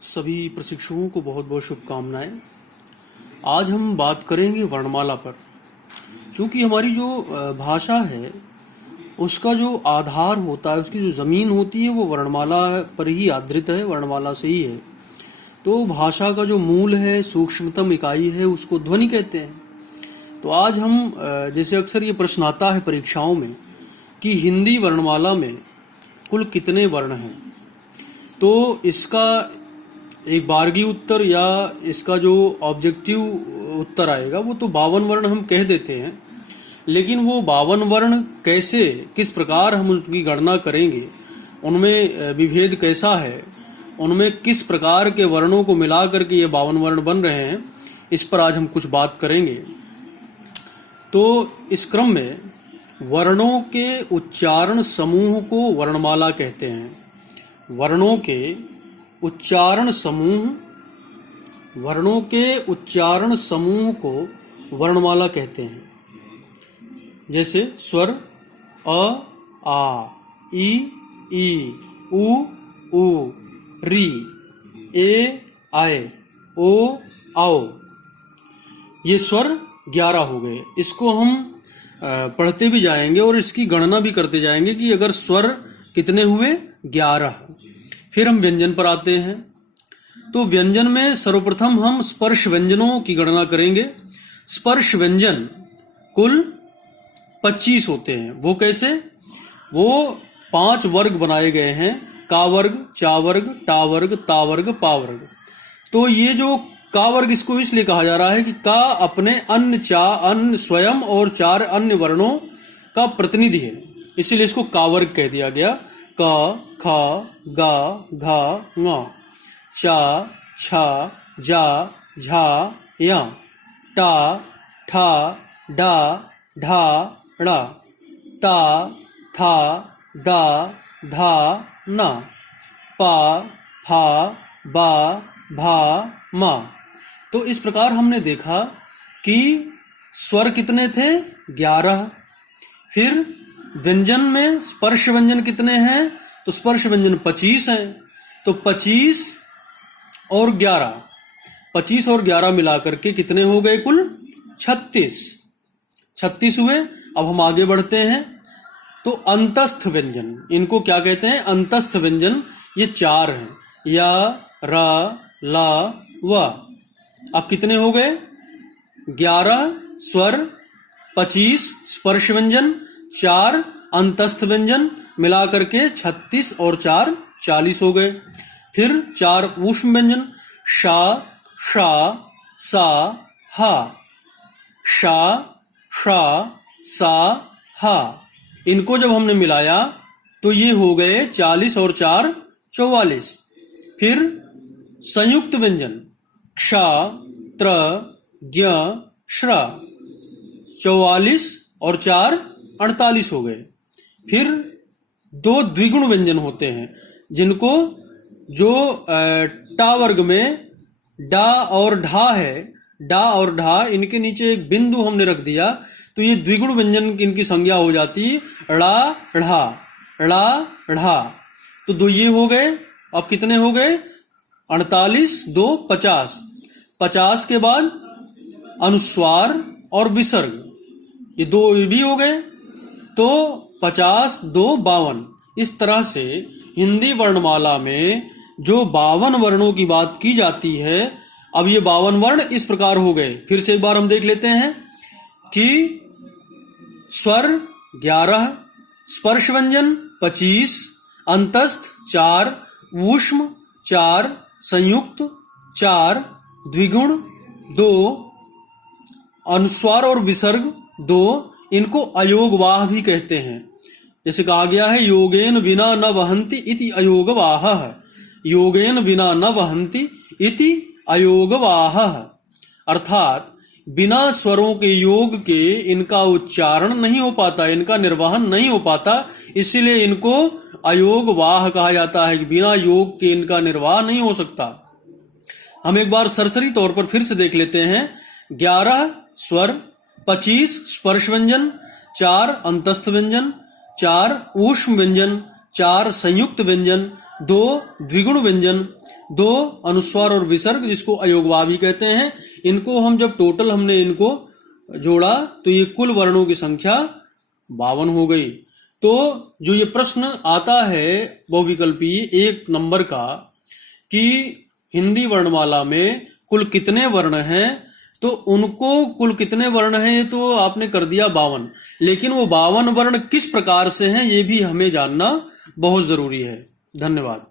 सभी प्रशिक्षुओं को बहुत बहुत शुभकामनाएं। आज हम बात करेंगे वर्णमाला पर। चूंकि हमारी जो भाषा है उसका जो आधार होता है, उसकी जो ज़मीन होती है वो वर्णमाला पर ही आधारित है, वर्णमाला से ही है। तो भाषा का जो मूल है, सूक्ष्मतम इकाई है, उसको ध्वनि कहते हैं। तो आज हम जैसे अक्सर ये प्रश्न आता है परीक्षाओं में कि हिंदी वर्णमाला में कुल कितने वर्ण हैं, तो इसका एक बारगी उत्तर या इसका जो ऑब्जेक्टिव उत्तर आएगा वो तो 52 वर्ण हम कह देते हैं। लेकिन वो 52 वर्ण कैसे, किस प्रकार हम उनकी गणना करेंगे, उनमें विभेद कैसा है, उनमें किस प्रकार के वर्णों को मिला करके ये 52 वर्ण बन रहे हैं, इस पर आज हम कुछ बात करेंगे। तो इस क्रम में वर्णों के उच्चारण समूह को वर्णमाला कहते हैं। वर्णों के उच्चारण समूह को वर्णमाला कहते हैं। जैसे स्वर अ, आ, ई, उ, री, ए, आए, ओ, आओ। ये स्वर 11 हो गए। इसको हम पढ़ते भी जाएंगे और इसकी गणना भी करते जाएंगे कि अगर स्वर कितने हुए, 11। फिर हम व्यंजन पर आते हैं। तो व्यंजन में सर्वप्रथम हम स्पर्श व्यंजनों की गणना करेंगे। स्पर्श व्यंजन कुल 25 होते हैं। वो कैसे? वो 5 वर्ग बनाए गए हैं: का वर्ग, चा वर्ग, टा वर्ग, ता वर्ग, पा वर्ग। तो ये जो का वर्ग, इसको इसलिए कहा जा रहा है कि का अपने अन्य, चा अन्य स्वयं और 4 अन्य वर्णों का प्रतिनिधि है, इसीलिए इसको का वर्ग कह दिया गया। क, ख, ग, घ, ङ, च, छ, जा, झा, य, टा, ठा, डा, ढा, ड़, ता, था, दा, धा, न, पा, फा, बा, भा, मा। तो इस प्रकार हमने देखा कि स्वर कितने थे, 11। फिर व्यंजन में स्पर्श व्यंजन कितने हैं, तो स्पर्श व्यंजन 25 हैं। तो 25 और 11 मिलाकर के कितने हो गए कुल? 36 हुए। अब हम आगे बढ़ते हैं। तो अंतस्थ व्यंजन, इनको क्या कहते हैं? अंतस्थ व्यंजन। ये 4 हैं: या, र, ला, व। अब कितने हो गए? 11 स्वर, 25 स्पर्श व्यंजन, 4 अंतस्थ व्यंजन, मिला करके 36 और 4 40 हो गए। फिर 4 ऊष्म व्यंजन: शा, शा, सा, हा। शा, शा, सा, हा। इनको जब हमने मिलाया तो ये हो गए 40 और 4 44। फिर संयुक्त व्यंजन: क्ष, त्र, ज्ञ, श्र। 44 और 4 48 हो गए। फिर 2 द्विगुण व्यंजन होते हैं, जिनको जो टा वर्ग में डा और ढा है, डा और ढा, इनके नीचे एक बिंदु हमने रख दिया तो ये द्विगुण व्यंजन इनकी संज्ञा हो जाती है ड़ा, ढ़ा, ड़ा, ढ़ा। तो 2 ये हो गए। अब कितने हो गए? 48, 2 50। 50 के बाद अनुस्वार और विसर्ग, ये 2 भी हो गए। तो 50, 2 52। इस तरह से हिंदी वर्णमाला में जो 52 वर्णों की बात की जाती है, अब ये 52 वर्ण इस प्रकार हो गए। फिर से एक बार हम देख लेते हैं कि स्वर 11, स्पर्श व्यंजन 25, अंतस्थ 4, ऊष्म 4, संयुक्त 4, द्विगुण 2, अनुस्वार और विसर्ग 2। इनको अयोगवाह भी कहते हैं। जैसे कहा गया है, योगेन विना न वहंति इति अयोगवाह। योगेन विना न वहंति इति अयोगवाह, अर्थात बिना स्वरों के योग के इनका उच्चारण नहीं हो पाता, इनका निर्वहन नहीं हो पाता, इसीलिए इनको अयोगवाह कहा जाता है कि बिना योग के इनका निर्वाह नहीं हो सकता। हम एक बार सरसरी तौर पर फिर से देख लेते हैं। 11 स्वर, 25 स्पर्श व्यंजन, 4 अंतस्थ व्यंजन, 4 ऊष्म व्यंजन, 4 संयुक्त व्यंजन, 2 द्विगुण व्यंजन, 2 अनुस्वार और विसर्ग जिसको अयोगवा भी कहते हैं। इनको हम जब टोटल हमने इनको जोड़ा तो ये कुल वर्णों की संख्या 52 हो गई। तो जो ये प्रश्न आता है बहुविकल्पीय 1 नंबर का कि हिंदी वर्णमाला में कुल कितने वर्ण हैं, तो उनको कुल कितने वर्ण हैं ये तो आपने कर दिया 52, लेकिन वो 52 वर्ण किस प्रकार से हैं ये भी हमें जानना बहुत जरूरी है। धन्यवाद।